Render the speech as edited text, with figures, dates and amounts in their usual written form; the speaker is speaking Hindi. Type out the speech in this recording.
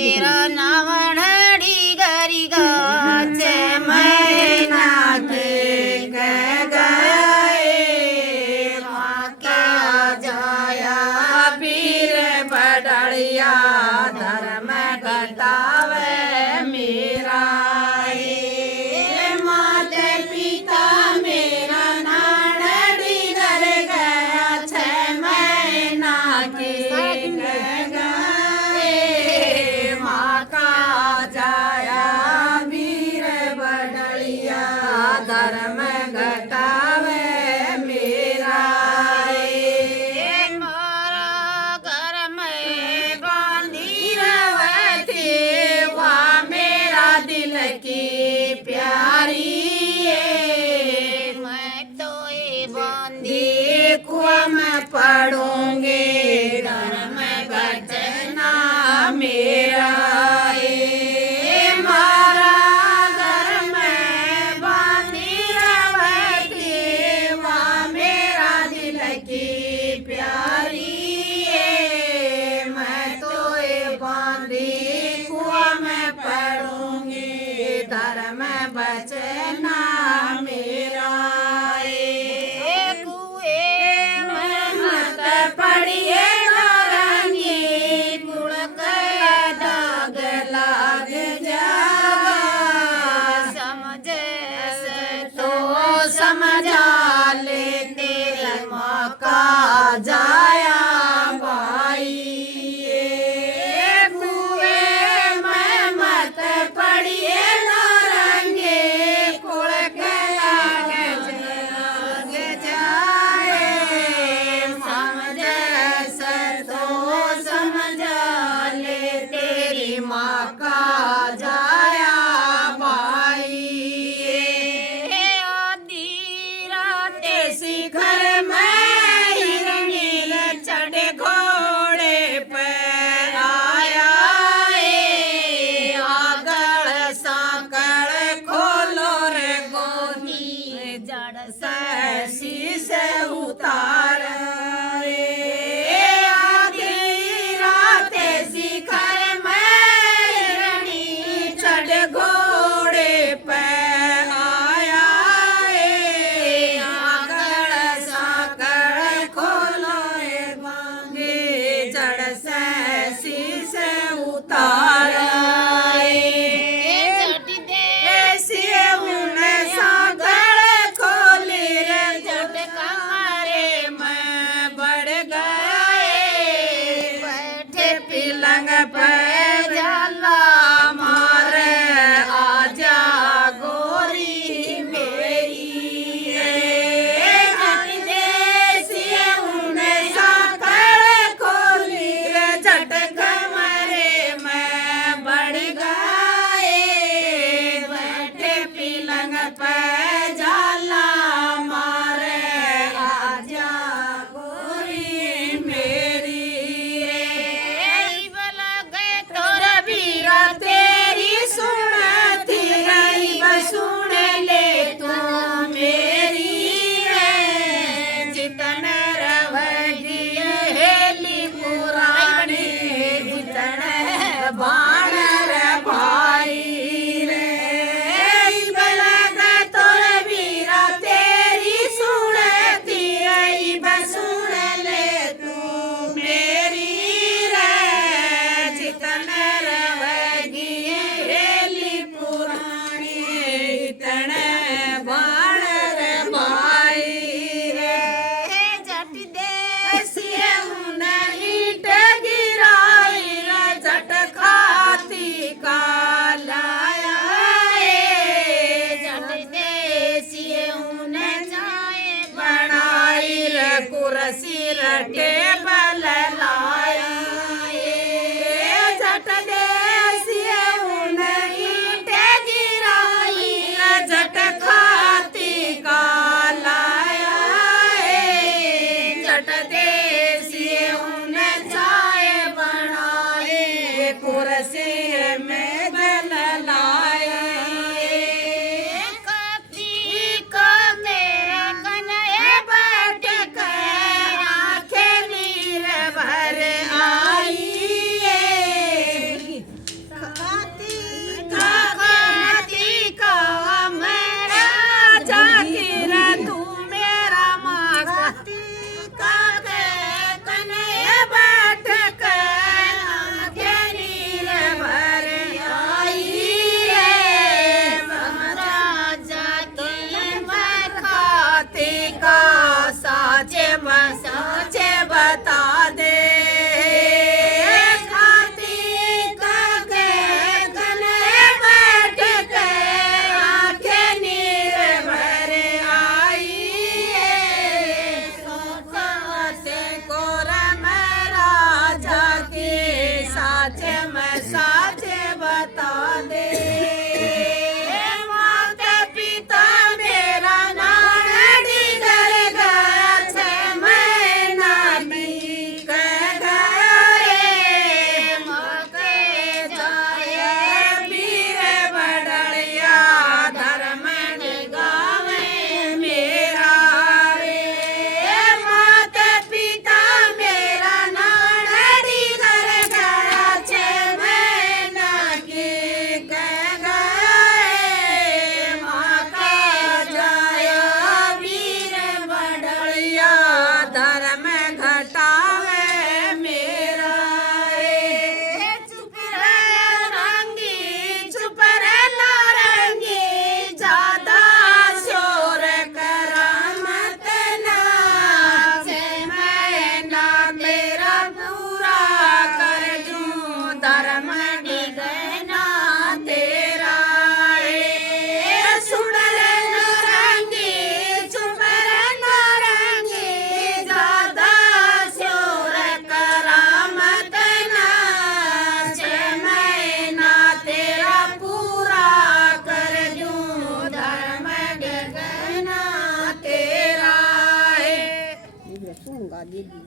केरा नावड़ी गरी गाचे मैना के गए माता जाया पीर बड़िया धर्म घटावे मेरा माते पिता मेरा नाड़ी घर गया छह महीना के धर्म घटावे मेरा मारा घर में बांधी रवती वहाँ मेरा दिल की प्यारी मैं तो ये बांधी कुआं में पढ़ूंगी धर्म बचना मेरा धर्म बचना मेरा कुएं में मत पड़िए नारंगी गुड़ का दाग लाग जाएगा समझे से तो समझा ले तेरे मौका जाया भाई कुएं में मत पड़िए माँ का जाया भाई आधी रात शिखर में हिरनील चढ़े घोड़े पे आया आगड़ साकड़ खोलो रे गोनी जड़ से शीश उतार घोड़े पे आया आगड़ साकड़ खोलो रे मांगे जड़ से शीश उतार सागड़ खोली रे झटका रे मैं बढ़ गए बैठे पिलंग पे जाला बानर भाई रे बलग तोर वीरा तेरी सुनती रही बसुन ले तू मेरी रे जितन रवगी हेली पुरानी इतन बानर भाई रे जट देसिए उन ईट गिराई रे जट का लाया जट देसिए उन जाए बनाई रे कुर्सी रे टेबल लाया जट देसिए उन ईट गिराई रे जट खाती का लाया जट देसिए उन जाए बनाए कुर्सी में दल लाया कपी का मेरा कन्हैया बैठ कर आंखें नीर भर आई दिखाली दी।